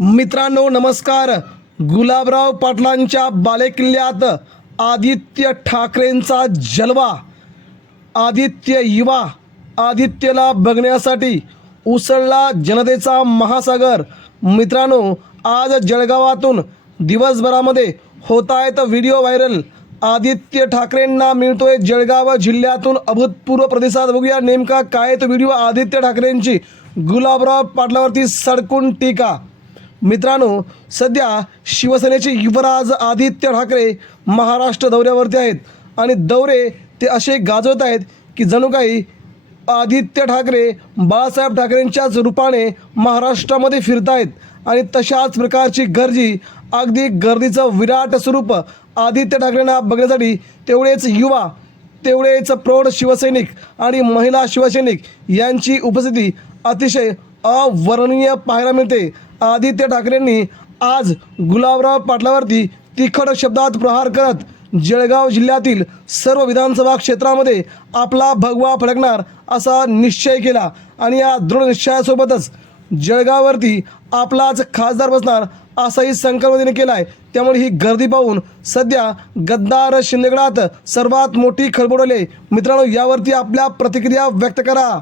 मित्रांनो नमस्कार. गुलाबराव पाटलांच्या बालेकिल्ल्यात आदित्य ठाकरेंचा जलवा. आदित्य युवा आदित्यला बघण्यासाठी उसळला जनतेचा महासागर. मित्रांनो आज जळगावातून दिवसभरामध्ये होत आहेत व्हिडिओ व्हायरल. आदित्य ठाकरेंना मिळतोय जळगाव जिल्ह्यातून अभूतपूर्व प्रतिसाद. बघूया नेमका काय तो व्हिडिओ आदित्य ठाकरेंची. गुलाबराव पाटलावरती सडकून टीका. मित्रांनो सध्या शिवसेनेचे युवराज आदित्य ठाकरे महाराष्ट्र दौऱ्यावरती आहेत. आणि दौरे ते असे गाजवत आहेत की जणू काही आदित्य ठाकरे बाळासाहेब ठाकरेंच्याच रूपाने महाराष्ट्रामध्ये फिरत आहेत आणि तशाच प्रकारची गर्दी अगदी गर्दीचं विराट स्वरूप आदित्य ठाकरेंना बघण्यासाठी तेवढेच युवा तेवढेच प्रौढ शिवसैनिक आणि महिला शिवसैनिक यांची उपस्थिती अतिशय अवर्णनीय पाहायला मिळते. आदित्य ठाकरेंनी आज गुलाबराव पाटलावरती तिखट शब्दात प्रहार करत जळगाव जिल्ह्यातील सर्व विधानसभा क्षेत्रामध्ये आपला भगवा फडकणार असा निश्चय केला. आणि या दृढ निश्चयासोबतच जळगाववरती आपलाच खासदार बसणार असाही संकल्प केला आहे त्यामुळे ही गर्दी पाहून सध्या गद्दार शिंदेगडात सर्वात मोठी खळबळ मित्रांनो यावरती आपल्या प्रतिक्रिया व्यक्त करा.